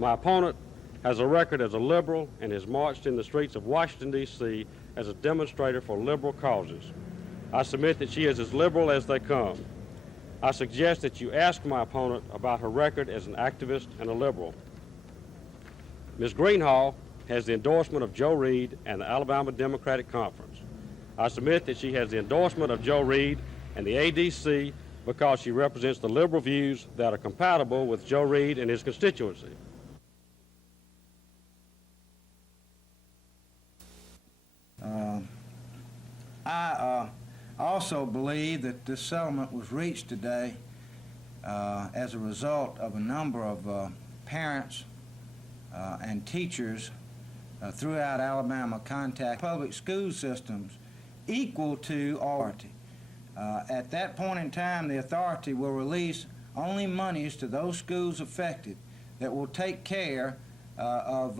My opponent has a record as a liberal and has marched in the streets of Washington, D.C. as a demonstrator for liberal causes. I submit that she is as liberal as they come. I suggest that you ask my opponent about her record as an activist and a liberal. Ms. Greenhall has the endorsement of Joe Reed and the Alabama Democratic Conference. I submit that she has the endorsement of Joe Reed and the ADC because she represents the liberal views that are compatible with Joe Reed and his constituency. I also believe that this settlement was reached today as a result of a number of parents and teachers throughout Alabama contact public school systems equal to authority. At that point in time, the authority will release only monies to those schools affected that will take care of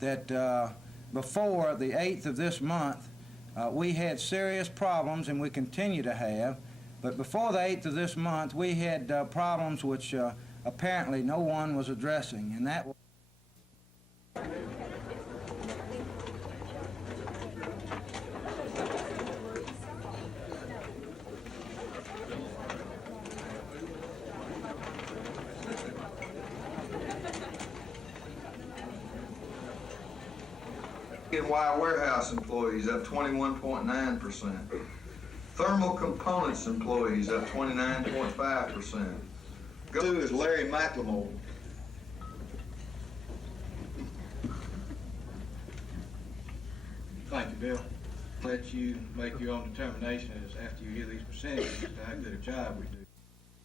that. Before the 8th of this month, we had serious problems, and we continue to have, but before the 8th of this month, we had problems which apparently no one was addressing, and that was Wire warehouse employees up 21.9%. Thermal components employees up 29.5%. Go to is Larry McLemore. Thank you, Bill. Let you make your own determination as after you hear these percentages to how good a job we do.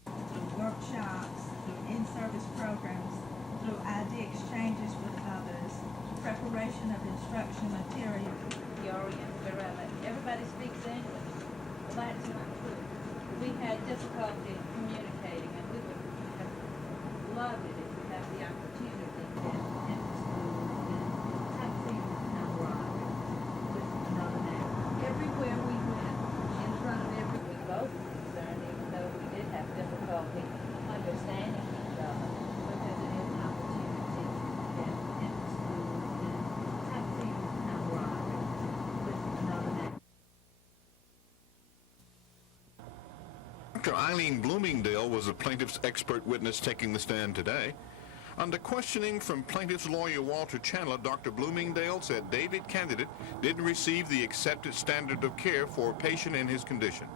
Through workshops, through in-service programs, through idea exchanges with others, preparation of instruction material. Everybody speaks English. Well, that's not true. We had difficulty communicating, and we would have loved it if we had the opportunity to enter school and have things camaraderie with another nation. Everywhere we went, in front of everyone, we both were concerned, even though we did have difficulty understanding each other, because it is an opportunity to get into school and have things camaraderie with another nation. Dr. Eileen Bloomingdale was the plaintiff's expert witness taking the stand today. Under questioning from plaintiff's lawyer Walter Chandler, Dr. Bloomingdale said David Candidate didn't receive the accepted standard of care for a patient in his condition.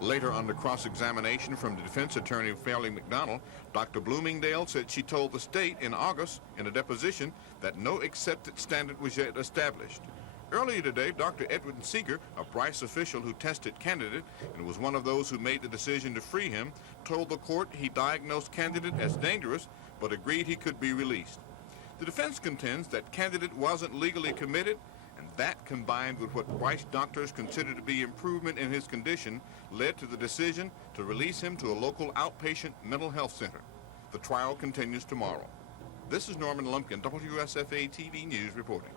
Later, under cross-examination from the defense attorney Fairleigh McDonald, Dr. Bloomingdale said she told the state in August in a deposition that no accepted standard was yet established. Earlier today, Dr. Edwin Seeger, a Bryce official who tested Candidate and was one of those who made the decision to free him, told the court he diagnosed Candidate as dangerous but agreed he could be released. The defense contends that Candidate wasn't legally committed, and that, combined with what Bryce doctors considered to be improvement in his condition, led to the decision to release him to a local outpatient mental health center. The trial continues tomorrow. This is Norman Lumpkin, WSFA TV News reporting.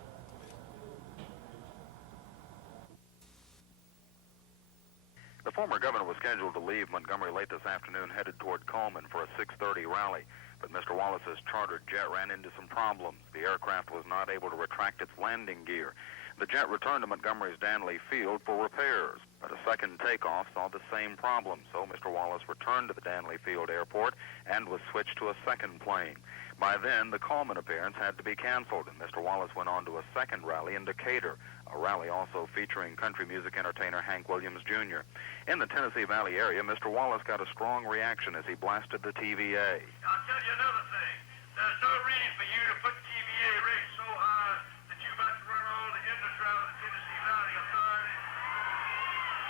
The former governor was scheduled to leave Montgomery late this afternoon, headed toward Coleman for a 6:30 rally. But Mr. Wallace's chartered jet ran into some problems. The aircraft was not able to retract its landing gear. The jet returned to Montgomery's Danley Field for repairs, but a second takeoff saw the same problem, so Mr. Wallace returned to the Danley Field Airport and was switched to a second plane. By then, the Coleman appearance had to be canceled, and Mr. Wallace went on to a second rally in Decatur, a rally also featuring country music entertainer Hank Williams, Jr. In the Tennessee Valley area, Mr. Wallace got a strong reaction as he blasted the TVA. I'll tell you another thing. There's no reason for you to put TVA rates so high that you're about to run all the industry out of the Tennessee Valley Authority.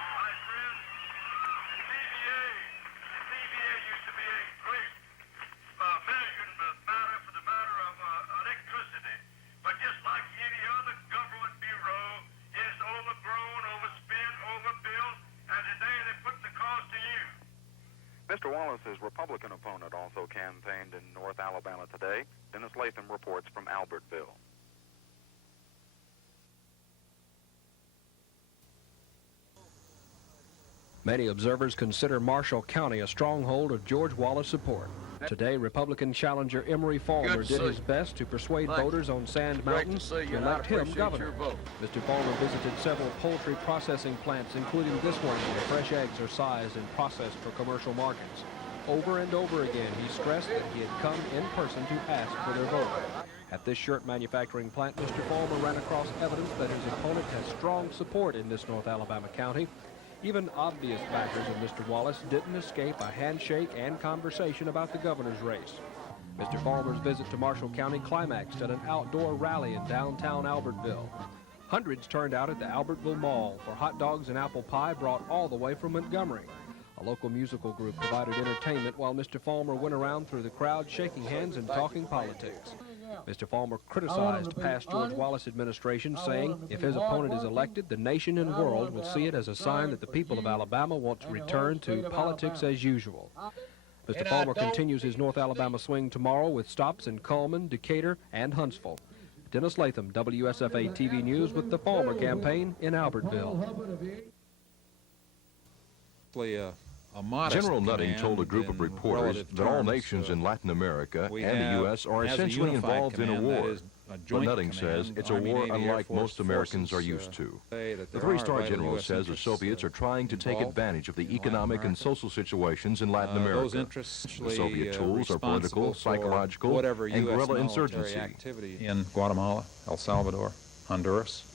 My friend, the TVA used to be a great measuring matter for the matter of electricity. But just like any other government bureau, it's overgrown, overspent, overbuilt, and today they're putting the cost to you. Mr. Wallace's Republican opponent also campaigned in North Alabama today. Dennis Latham reports from Albertville. Many observers consider Marshall County a stronghold of George Wallace support. Today, Republican challenger Emory Farmer did his best to persuade voters on Sand Mountain to elect him governor. Mr. Farmer visited several poultry processing plants, including this one where fresh eggs are sized and processed for commercial markets. Over and over again, he stressed that he had come in person to ask for their vote. At this shirt manufacturing plant, Mr. Farmer ran across evidence that his opponent has strong support in this North Alabama county. Even obvious backers of Mr. Wallace didn't escape a handshake and conversation about the governor's race. Mr. Farmer's visit to Marshall County climaxed at an outdoor rally in downtown Albertville. Hundreds turned out at the Albertville Mall for hot dogs and apple pie brought all the way from Montgomery. A local musical group provided entertainment while Mr. Farmer went around through the crowd shaking hands and talking politics. Mr. Farmer criticized past George Wallace administration, saying if his opponent is elected, the nation and world will see it as a sign that the people of Alabama want to return to politics as usual. Mr. Farmer continues his North Alabama swing tomorrow with stops in Cullman, Decatur, and Huntsville. Dennis Latham, WSFA TV News with the Farmer campaign in Albertville. General Nutting told a group of reporters that all nations in Latin America and the U.S. are essentially involved in a war. But Nutting says it's a war unlike most Americans are used to. The three-star general says the Soviets are trying to take advantage of the economic and social situations in Latin America. The Soviet tools are political, psychological, and guerrilla insurgency. In Guatemala, El Salvador, Honduras.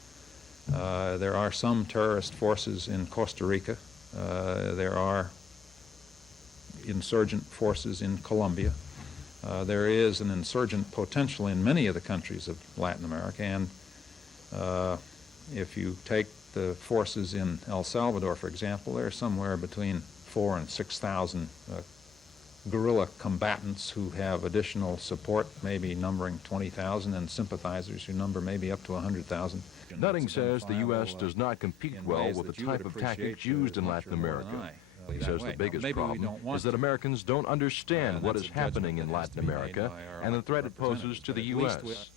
There are some terrorist forces in Costa Rica. There are insurgent forces in Colombia. There is an insurgent potential in many of the countries of Latin America, and if you take the forces in El Salvador, for example, there are somewhere between 4,000 and 6,000 guerrilla combatants who have additional support, maybe numbering 20,000, and sympathizers who number maybe up to 100,000. Nutting says the U.S. does not compete well with the type of tactics used in Latin America. He says the biggest problem is that Americans don't understand what is happening in Latin America and the threat it poses to the U.S.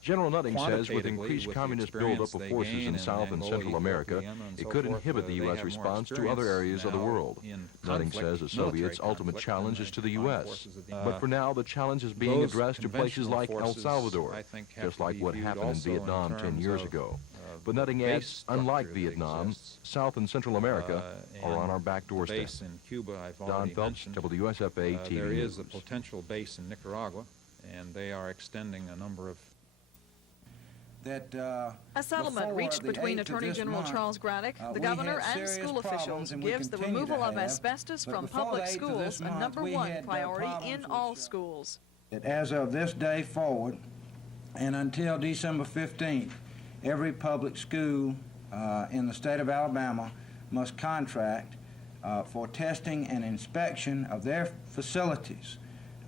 General Nutting says with increased communist buildup of forces in South and Central America, it could inhibit the U.S. response to other areas of the world. Nutting says the Soviets' ultimate challenge is to the U.S. But for now, the challenge is being addressed to places like El Salvador, just like what happened in Vietnam 10 years ago. But Nutting adds, unlike Vietnam, South and Central America are on our back doorstep. Don Phelps, WSFA TV There News. is a potential base in Nicaragua, and they are extending a number of A settlement reached between Attorney General Charles Braddock, the governor, and school officials gives the removal of asbestos from public schools a #1 priority in all schools. As of this day forward, and until December 15th, every public school in the state of Alabama must contract for testing and inspection of their facilities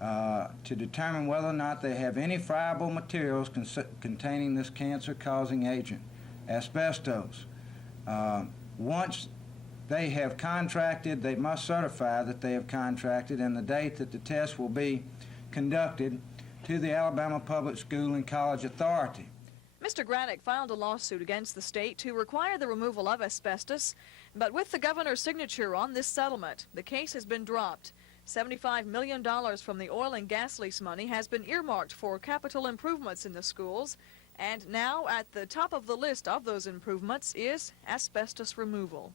to determine whether or not they have any friable materials containing this cancer-causing agent, asbestos. Once they have contracted, they must certify that they have contracted and the date that the test will be conducted to the Alabama Public School and College Authority. Mr. Braddock filed a lawsuit against the state to require the removal of asbestos, but with the governor's signature on this settlement, the case has been dropped. $75 million from the oil and gas lease money has been earmarked for capital improvements in the schools, and now at the top of the list of those improvements is asbestos removal.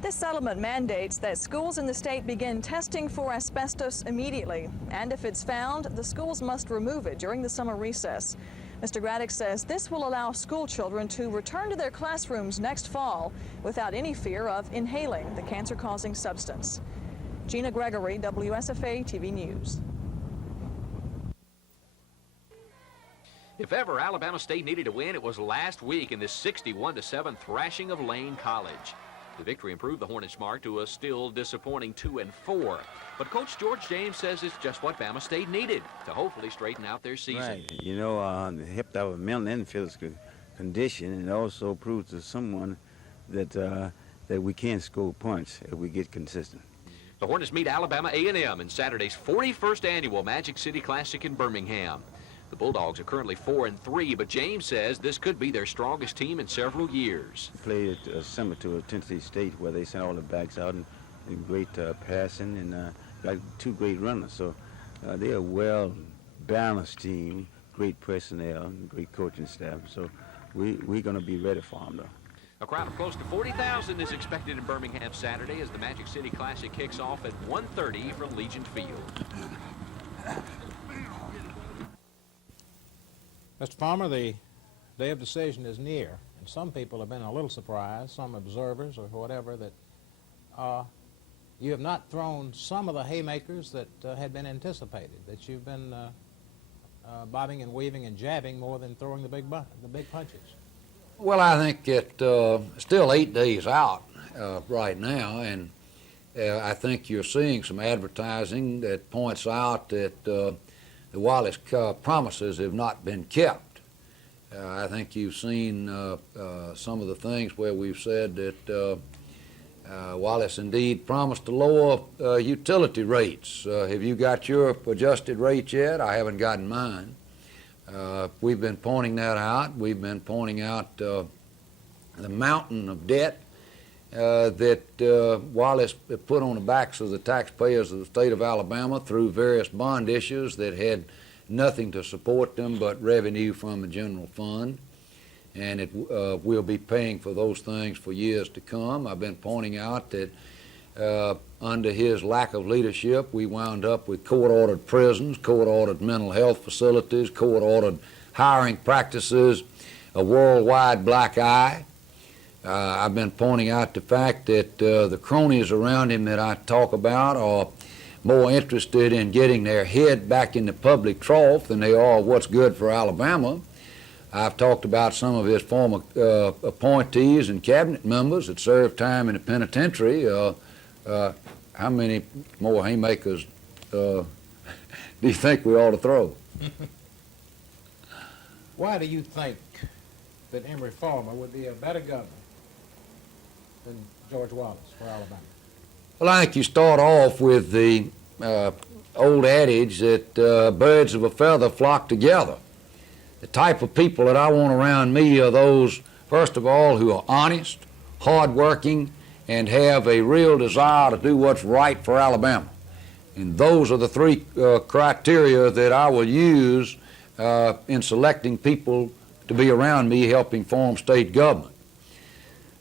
This settlement mandates that schools in the state begin testing for asbestos immediately, and if it's found, the schools must remove it during the summer recess. Mr. Braddock says this will allow school children to return to their classrooms next fall without any fear of inhaling the cancer-causing substance. Gina Gregory, WSFA TV News. If ever Alabama State needed a win, it was last week in this 61-7 thrashing of Lane College. The victory improved the Hornets' mark to a still disappointing 2-4. But Coach George James says it's just what Bama State needed to hopefully straighten out their season. Right. You know, helped our mental and physical condition, and also proved to someone that that we can score points if we get consistent. The Hornets meet Alabama A&M in Saturday's 41st annual Magic City Classic in Birmingham. The Bulldogs are currently 4-3, but James says this could be their strongest team in several years. Played similar to Tennessee State, where they sent all the backs out and great passing and got two great runners. So They're a well-balanced team, great personnel, great coaching staff. So we're going to be ready for them, though. A crowd of close to 40,000 is expected in Birmingham Saturday as the Magic City Classic kicks off at 1:30 from Legion Field. Mr. Farmer, the day of decision is near, and some people have been a little surprised, some observers or whatever, that you have not thrown some of the haymakers that had been anticipated, that you've been bobbing and weaving and jabbing more than throwing the big punches. Well, I think it's still 8 days out right now, and I think you're seeing some advertising that points out that the Wallace promises have not been kept. I think you've seen some of the things where we've said that Wallace indeed promised to lower utility rates. Have you got your adjusted rate yet? I haven't gotten mine. We've been pointing that out. We've been pointing out the mountain of debt that Wallace put on the backs of the taxpayers of the state of Alabama through various bond issues that had nothing to support them but revenue from the general fund. And it we'll be paying for those things for years to come. I've been pointing out that under his lack of leadership, we wound up with court-ordered prisons, court-ordered mental health facilities, court-ordered hiring practices, a worldwide black eye. I've been pointing out the fact that the cronies around him that I talk about are more interested in getting their head back in the public trough than they are what's good for Alabama. I've talked about some of his former appointees and cabinet members that served time in the penitentiary. How many more haymakers do you think we ought to throw? Why do you think that Emory Farmer would be a better governor than George Wallace for Alabama? Well, I think you start off with the old adage that birds of a feather flock together. The type of people that I want around me are those, first of all, who are honest, hardworking, and have a real desire to do what's right for Alabama. And those are the three criteria that I will use in selecting people to be around me helping form state government.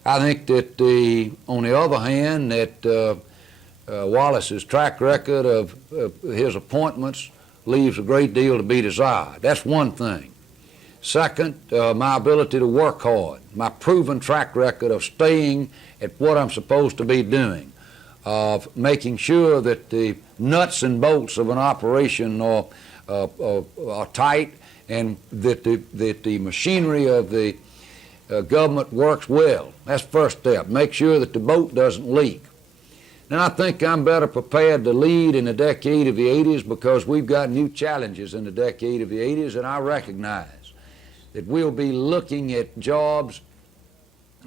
I think that on the other hand, that Wallace's track record of his appointments leaves a great deal to be desired. That's one thing. Second, my ability to work hard, my proven track record of staying at what I'm supposed to be doing, of making sure that the nuts and bolts of an operation are tight and that the machinery of the government works well. That's the first step. Make sure that the boat doesn't leak. And I think I'm better prepared to lead in the decade of the 80s because we've got new challenges in the decade of the 80s, and I recognize that we'll be looking at jobs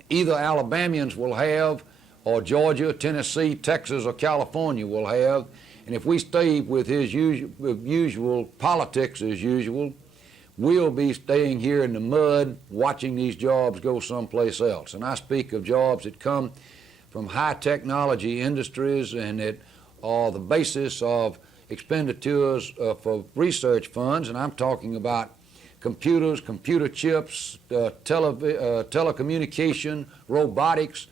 either Alabamians will have or Georgia, Tennessee, Texas, or California will have. And if we stay with his usual politics as usual, we'll be staying here in the mud watching these jobs go someplace else. And I speak of jobs that come from high technology industries and that are the basis of expenditures for research funds, and I'm talking about computers, computer chips, telecommunication, robotics,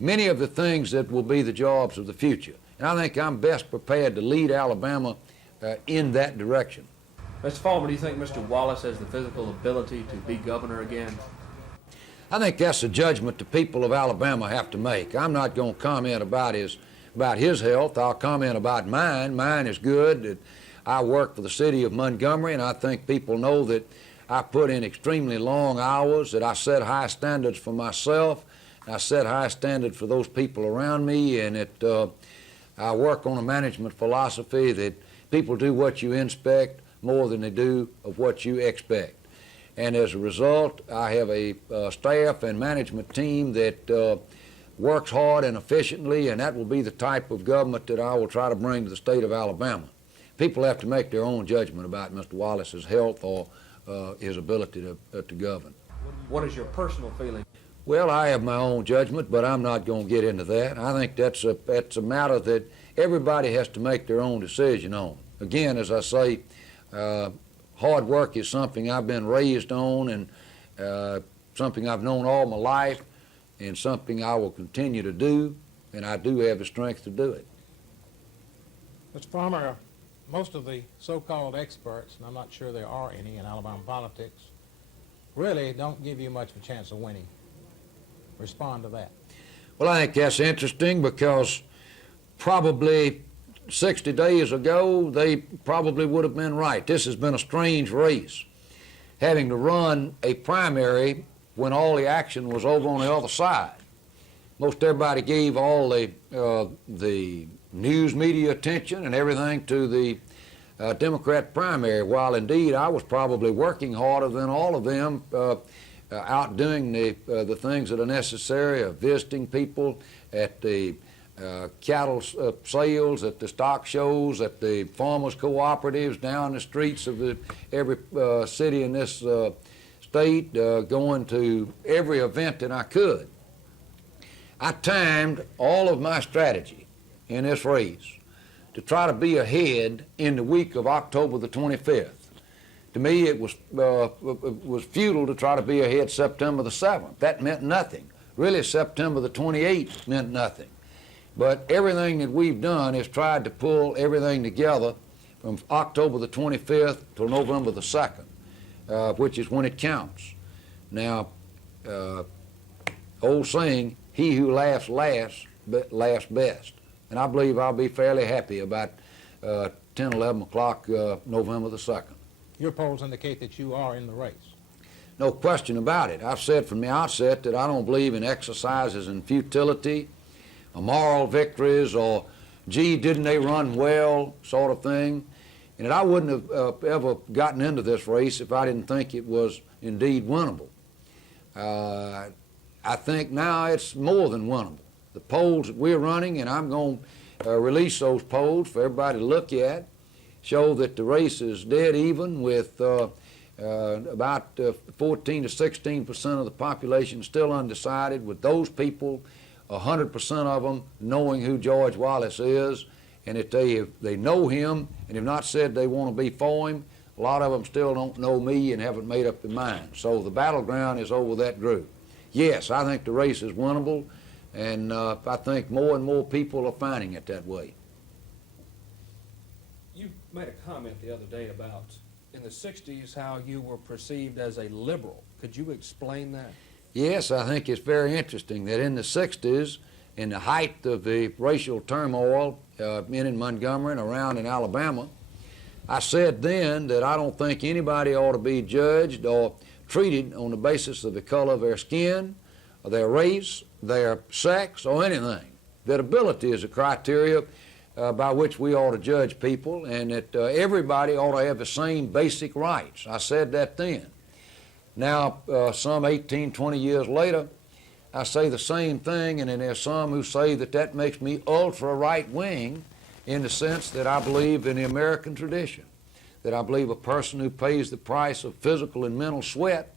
many of the things that will be the jobs of the future. And I think I'm best prepared to lead Alabama in that direction. Mr. Farmer, do you think Mr. Wallace has the physical ability to be governor again? I think that's a judgment the people of Alabama have to make. I'm not going to comment about his health. I'll comment about mine. Mine is good. I work for the city of Montgomery, and I think people know that I put in extremely long hours, that I set high standards for myself, and I set high standards for those people around me, and that I work on a management philosophy that people do what you inspect more than they do of what you expect. And as a result, I have a staff and management team that works hard and efficiently, and that will be the type of government that I will try to bring to the state of Alabama. People have to make their own judgment about Mr. Wallace's health or his ability to govern. What is your personal feeling? Well, I have my own judgment, but I'm not going to get into that. I think that's a matter that everybody has to make their own decision on. again, as I say, hard work is something I've been raised on, and something I've known all my life, and something I will continue to do, and I do have the strength to do it. Mr. Farmer, most of the so-called experts, and I'm not sure there are any in Alabama politics, really don't give you much of a chance of winning. Respond to that. Well, I think that's interesting because probably 60 days ago, they probably would have been right. This has been a strange race, having to run a primary when all the action was over on the other side. Most everybody gave all the news media attention and everything to the Democrat primary, while indeed I was probably working harder than all of them, out doing the things that are necessary, of visiting people at the cattle sales, at the stock shows, at the farmers cooperatives, down the streets of every city in this state, going to every event that I could. I timed all of my strategy in this race to try to be ahead in the week of October the 25th. To me, it was futile to try to be ahead September the 7th. That meant nothing. Really, September the 28th meant nothing. But everything that we've done is tried to pull everything together from October the 25th till November the 2nd, which is when it counts. Now, old saying, he who laughs last, laughs best. And I believe I'll be fairly happy about 10, 11 o'clock November the 2nd. Your polls indicate that you are in the race. No question about it. I've said from the outset that I don't believe in exercises in futility, or moral victories, or, gee, didn't they run well, sort of thing. And that I wouldn't have ever gotten into this race if I didn't think it was indeed winnable. I think now it's more than winnable. The polls that we're running, and I'm going to release those polls for everybody to look at, show that the race is dead even, with about 14 to 16% of the population still undecided, with those people, 100% of them knowing who George Wallace is, and that they know him and have not said they want to be for him. A lot of them still don't know me and haven't made up their mind. So the battleground is over that group. Yes, I think the race is winnable, and I think more and more people are finding it that way. You made a comment the other day about, in the 60s, how you were perceived as a liberal. Could you explain that? Yes, I think it's very interesting that in the 60s, in the height of the racial turmoil in Montgomery and around in Alabama, I said then that I don't think anybody ought to be judged or treated on the basis of the color of their skin, or their race, their sex, or anything. That ability is a criteria by which we ought to judge people, and that everybody ought to have the same basic rights. I said that then. Now, some 18, 20 years later, I say the same thing, and then there's some who say that that makes me ultra right-wing, in the sense that I believe in the American tradition, that I believe a person who pays the price of physical and mental sweat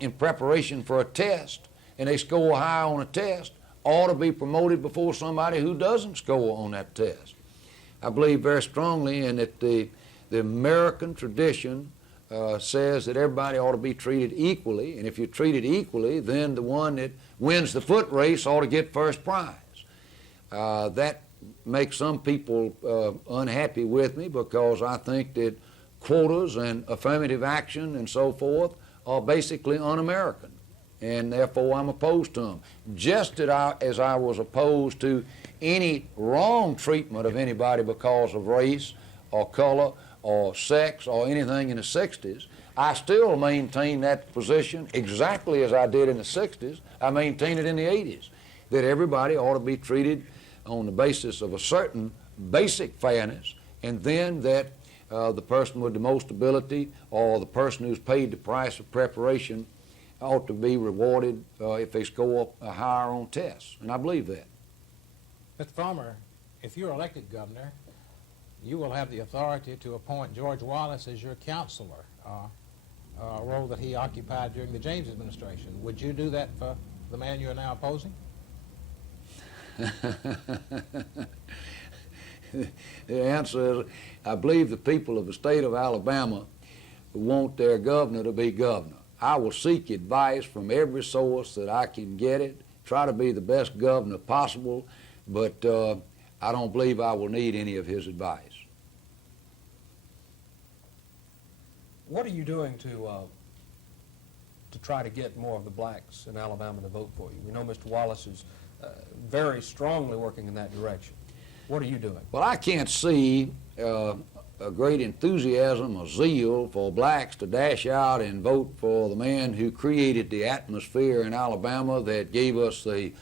in preparation for a test, and they score high on a test, ought to be promoted before somebody who doesn't score on that test. I believe very strongly in that the American tradition says that everybody ought to be treated equally, and if you're treated equally, then the one that wins the foot race ought to get first prize. That makes some people unhappy with me, because I think that quotas and affirmative action and so forth are basically un-American, and therefore I'm opposed to them. Just as I was opposed to any wrong treatment of anybody because of race or color or sex or anything in the 60s, I still maintain that position exactly as I did in the 60s. I maintain it in the 80s, that everybody ought to be treated on the basis of a certain basic fairness, and then that the person with the most ability or the person who's paid the price of preparation ought to be rewarded if they score higher on tests, and I believe that. Mr. Farmer, if you're elected governor, you will have the authority to appoint George Wallace as your counselor, a role that he occupied during the James administration. Would you do that for the man you're now opposing? the answer is, I believe the people of the state of Alabama want their governor to be governor. I will seek advice from every source that I can get it, try to be the best governor possible, but I don't believe I will need any of his advice. What are you doing to try to get more of the blacks in Alabama to vote for you? We know Mr. Wallace is very strongly working in that direction. What are you doing? Well, I can't see a great enthusiasm or zeal for blacks to dash out and vote for the man who created the atmosphere in Alabama that gave us the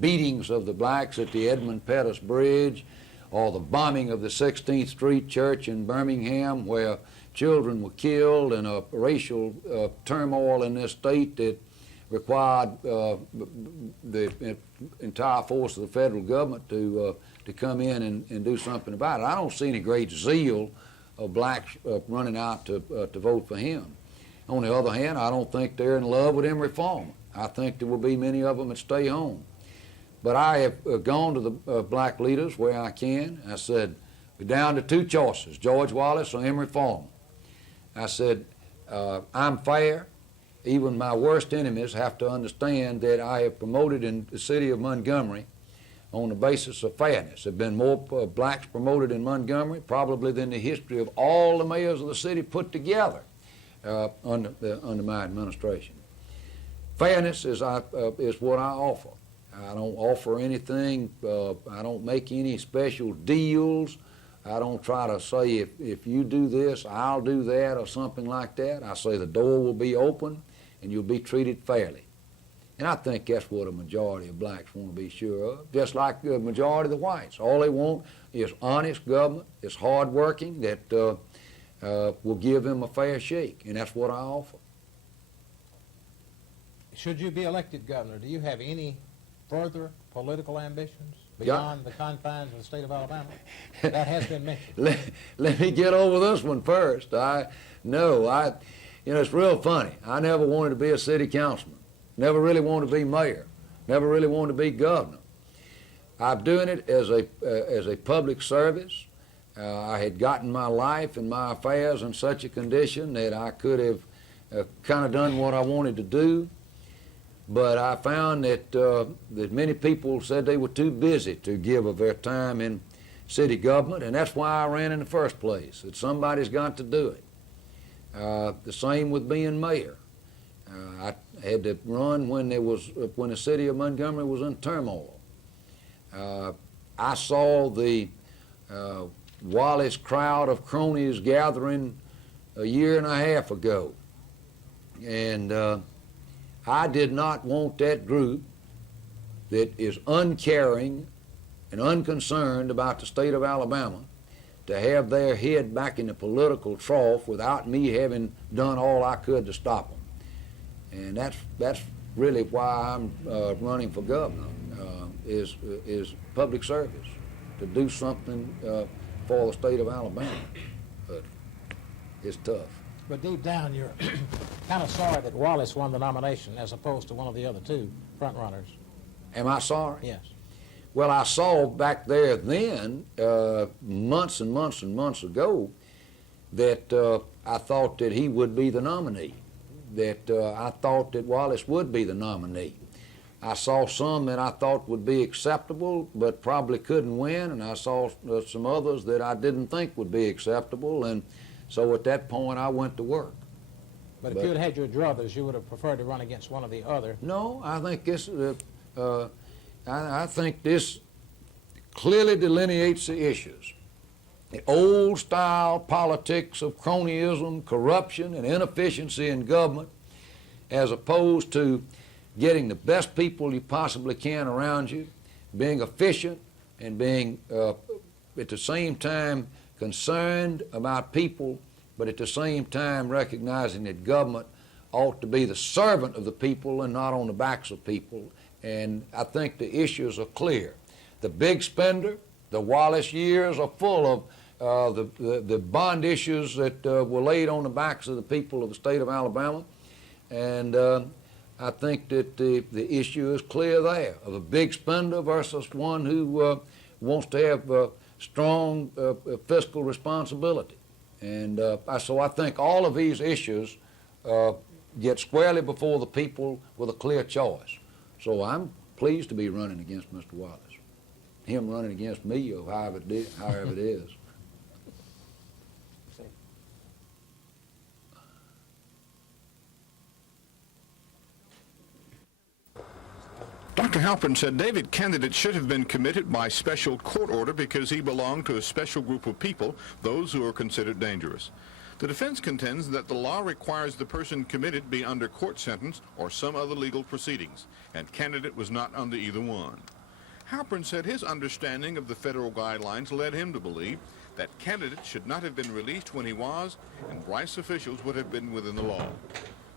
beatings of the blacks at the Edmund Pettus Bridge, or the bombing of the 16th Street Church in Birmingham, where children were killed, and a racial turmoil in this state that required the entire force of the federal government to come in and do something about it. I don't see any great zeal of blacks running out to vote for him. On the other hand, I don't think they're in love with him reform. I think there will be many of them that stay home. But I have gone to the black leaders where I can. I said, we're down to two choices, George Wallace or Emory Farmer. I said, I'm fair. Even my worst enemies have to understand that I have promoted in the city of Montgomery on the basis of fairness. There have been more blacks promoted in Montgomery probably than the history of all the mayors of the city put together under my administration. Fairness is what I offer. I don't offer anything. I don't make any special deals. I don't try to say if you do this, I'll do that or something like that. I say the door will be open and you'll be treated fairly. And I think that's what a majority of blacks want to be sure of, just like the majority of the whites. All they want is honest government, is hardworking, that will give them a fair shake, and that's what I offer. Should you be elected governor, do you have any further political ambitions beyond the confines of the state of Alabama? That has been mentioned. Let me get over this one first. It's real funny. I never wanted to be a city councilman. Never really wanted to be mayor. Never really wanted to be governor. I'm doing it as a public service. I had gotten my life and my affairs in such a condition that I could have kind of done what I wanted to do. But I found that many people said they were too busy to give of their time in city government, and that's why I ran in the first place, that somebody's got to do it. The same with being mayor. I had to run when the city of Montgomery was in turmoil. I saw the Wallace crowd of cronies gathering a year and a half ago, and I did not want that group that is uncaring and unconcerned about the state of Alabama to have their head back in the political trough without me having done all I could to stop them. And that's really why I'm running for governor, is public service, to do something for the state of Alabama. But it's tough. But deep down, you're kind of sorry that Wallace won the nomination as opposed to one of the other two front runners. Am I sorry? Yes. Well, I saw back there then, months and months and months ago, that I thought that he would be the nominee, that I thought that Wallace would be the nominee. I saw some that I thought would be acceptable but probably couldn't win, and I saw some others that I didn't think would be acceptable, and so at that point I went to work. But if you had had your druthers, you would have preferred to run against one or the other. No, I think this I think this clearly delineates the issues. The old-style politics of cronyism, corruption, and inefficiency in government, as opposed to getting the best people you possibly can around you, being efficient, and being, at the same time, concerned about people, but at the same time recognizing that government ought to be the servant of the people and not on the backs of people. And I think the issues are clear. The big spender, the Wallace years are full of the bond issues that were laid on the backs of the people of the state of Alabama. And I think that the issue is clear there, of a big spender versus one who wants to have strong fiscal responsibility. And so I think all of these issues get squarely before the people with a clear choice. So I'm pleased to be running against Mr. Wallace. Him running against me, or however it is. Dr. Halpern said David Candidate should have been committed by special court order because he belonged to a special group of people, those who are considered dangerous. The defense contends that the law requires the person committed be under court sentence or some other legal proceedings, and Candidate was not under either one. Halpern said his understanding of the federal guidelines led him to believe that Candidate should not have been released when he was, and Bryce officials would have been within the law.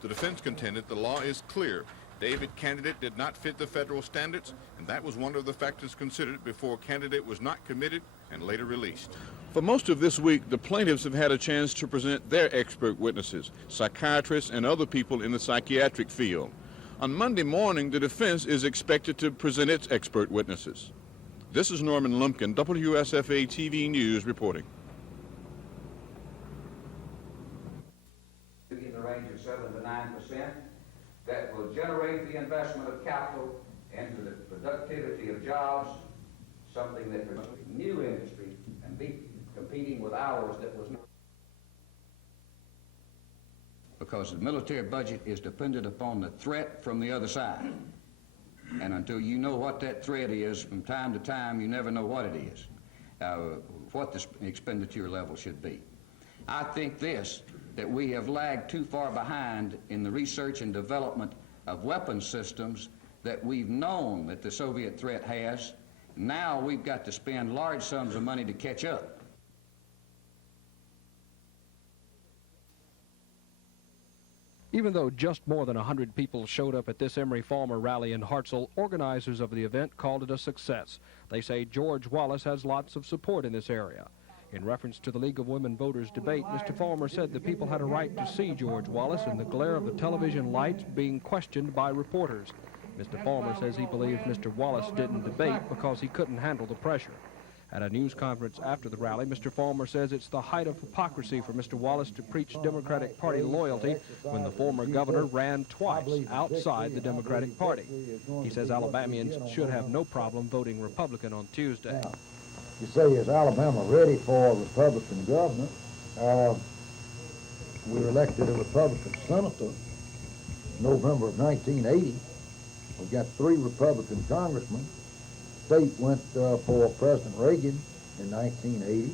The defense contended the law is clear. David Candidate did not fit the federal standards, and that was one of the factors considered before Candidate was not committed and later released. For most of this week, the plaintiffs have had a chance to present their expert witnesses, psychiatrists and other people in the psychiatric field. On Monday morning, the defense is expected to present its expert witnesses. This is Norman Lumpkin, WSFA TV News reporting. In the range of 7 to 9%, that will generate the investment of capital into the productivity of jobs, something that was a new industry and be competing with ours that was not. Because the military budget is dependent upon the threat from the other side. And until you know what that threat is, from time to time, you never know what it is, what the expenditure level should be. I think that we have lagged too far behind in the research and development of weapon systems that we've known that the Soviet threat has. Now we've got to spend large sums of money to catch up. Even though just more than 100 people showed up at this Emory Farmer rally in Hartselle, organizers of the event called it a success. They say George Wallace has lots of support in this area. In reference to the League of Women Voters debate, Mr. Farmer said the people had a right to see George Wallace in the glare of the television lights being questioned by reporters. Mr. Farmer says he believes Mr. Wallace didn't debate because he couldn't handle the pressure. At a news conference after the rally, Mr. Farmer says it's the height of hypocrisy for Mr. Wallace to preach Democratic Party loyalty when the former governor ran twice outside the Democratic Party. He says Alabamians should have no problem voting Republican on Tuesday. You say, is Alabama ready for a Republican governor? We elected a Republican senator November of 1980. We got 3 Republican congressmen. State went for President Reagan in 1980.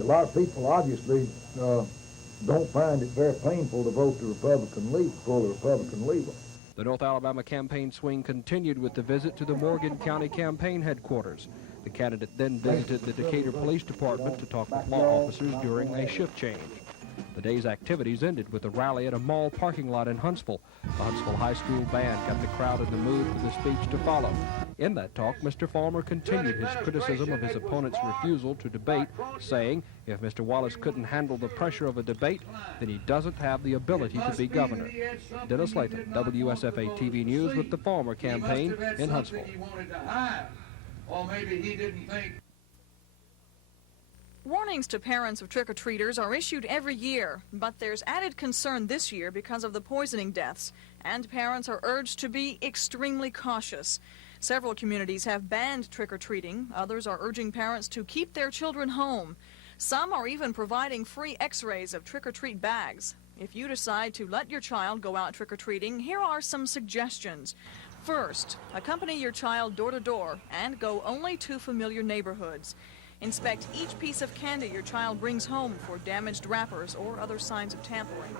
A lot of people obviously don't find it very painful to vote the Republican leader, for the Republican leader. The North Alabama campaign swing continued with the visit to the Morgan County campaign headquarters. The candidate then visited the Decatur Police Department to talk with law officers during a shift change. The day's activities ended with a rally at a mall parking lot in Huntsville. The Huntsville High School band got the crowd in the mood for the speech to follow. In that talk, Mr. Farmer continued his criticism of his opponent's refusal to debate, saying if Mr. Wallace couldn't handle the pressure of a debate, then he doesn't have the ability to be governor. Dennis Layton, WSFA TV News with the Farmer campaign in Huntsville. Or maybe he didn't think. Warnings to parents of trick-or-treaters are issued every year, but there's added concern this year because of the poisoning deaths, and parents are urged to be extremely cautious. Several communities have banned trick-or-treating. Others are urging parents to keep their children home. Some are even providing free x-rays of trick-or-treat bags. If you decide to let your child go out trick-or-treating, here are some suggestions. First, accompany your child door to door and go only to familiar neighborhoods. Inspect each piece of candy your child brings home for damaged wrappers or other signs of tampering.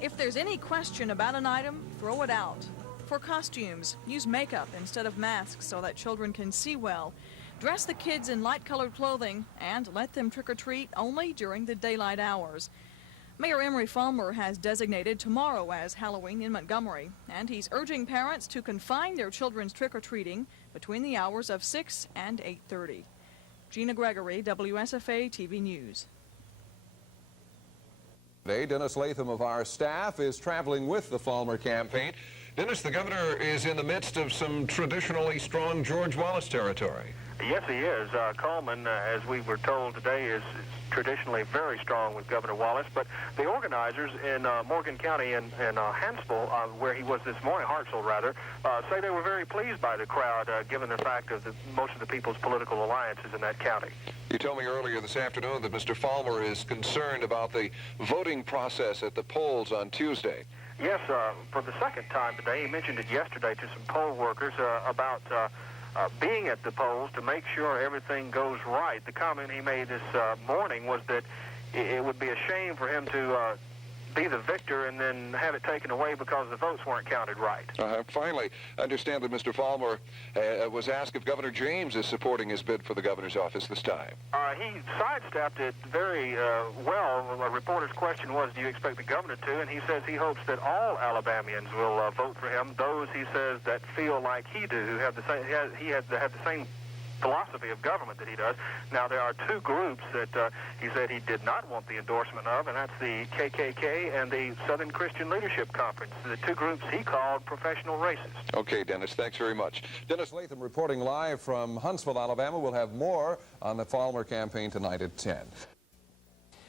If there's any question about an item, throw it out. For costumes, use makeup instead of masks so that children can see well. Dress the kids in light-colored clothing and let them trick-or-treat only during the daylight hours. Mayor Emory Fulmer has designated tomorrow as Halloween in Montgomery, and he's urging parents to confine their children's trick-or-treating between the hours of 6 and 8:30. Gina Gregory, WSFA TV News. Today, Dennis Latham of our staff is traveling with the Fulmer campaign. Dennis, the governor is in the midst of some traditionally strong George Wallace territory. Yes, he is. Coleman, as we were told today, is traditionally very strong with Governor Wallace, but the organizers in Morgan County and Huntsville, where he was this morning, Hartsville rather, say they were very pleased by the crowd, given the fact of most of the people's political alliances in that county. You told me earlier this afternoon that Mr. Falmer is concerned about the voting process at the polls on Tuesday. Yes, for the second time today. He mentioned it yesterday to some poll workers about being at the polls to make sure everything goes right. The comment he made this morning was that it would be a shame for him to be the victor and then have it taken away because the votes weren't counted right. Finally, I understand that Mr. Falmer was asked if Governor James is supporting his bid for the governor's office this time. He sidestepped it very well. A reporter's question was, do you expect the governor to? And he says he hopes that all Alabamians will vote for him, those, he says, that feel like he do, who have the same, he has the same philosophy of government that he does. Now, there are two groups that he said he did not want the endorsement of, and that's the KKK and the Southern Christian Leadership Conference, the two groups he called professional racists. Okay, Dennis, thanks very much. Dennis Latham reporting live from Huntsville, Alabama. We'll have more on the Falmer campaign tonight at 10.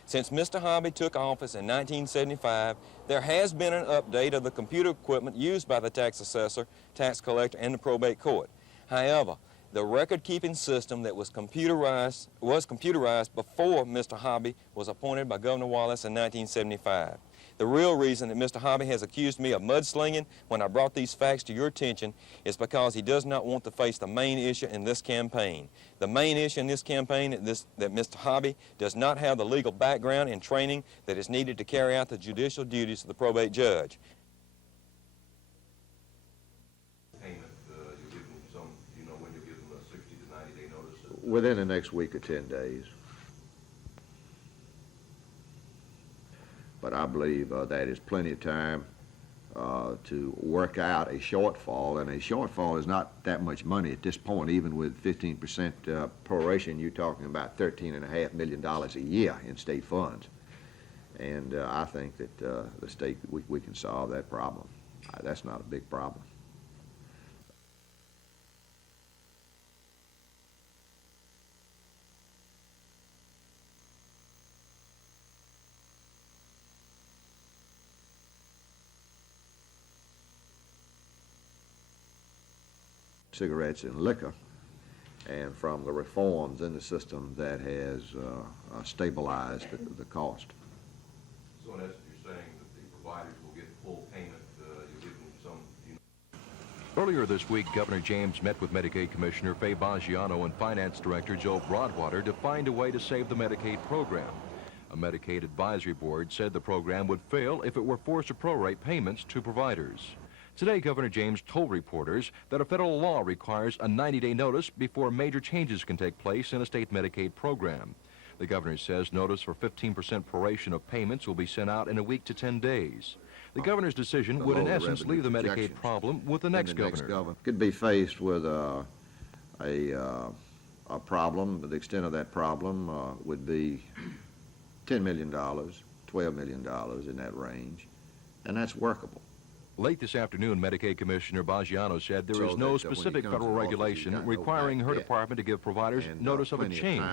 Since Mr. Hobby took office in 1975, there has been an update of the computer equipment used by the tax assessor, tax collector, and the probate court. However, the record-keeping system that was computerized before Mr. Hobby was appointed by Governor Wallace in 1975. The real reason that Mr. Hobby has accused me of mudslinging when I brought these facts to your attention is because he does not want to face the main issue in this campaign. The main issue in this campaign is that Mr. Hobby does not have the legal background and training that is needed to carry out the judicial duties of the probate judge. Within the next week or 10 days. But I believe that is plenty of time to work out a shortfall, and a shortfall is not that much money at this point. Even with 15% proration, you're talking about $13.5 million a year in state funds. And I think that the state, we can solve that problem. That's not a big problem. Cigarettes and liquor, and from the reforms in the system that has stabilized the cost. So in essence, you're saying that the providers will get full payment, you'll give them some... Earlier this week, Governor James met with Medicaid Commissioner Faye Baggiano and Finance Director Joe Broadwater to find a way to save the Medicaid program. A Medicaid advisory board said the program would fail if it were forced to prorate payments to providers. Today, Governor James told reporters that a federal law requires a 90-day notice before major changes can take place in a state Medicaid program. The governor says notice for 15% proration of payments will be sent out in a week to 10 days. The governor's decision would, in essence, leave the Medicaid problem with the next governor. Could be faced with a problem, but the extent of that problem would be $10 million, $12 million in that range, and that's workable. Late this afternoon, Medicaid Commissioner Baggiano said there is no specific federal regulation requiring her department to give providers notice of a change,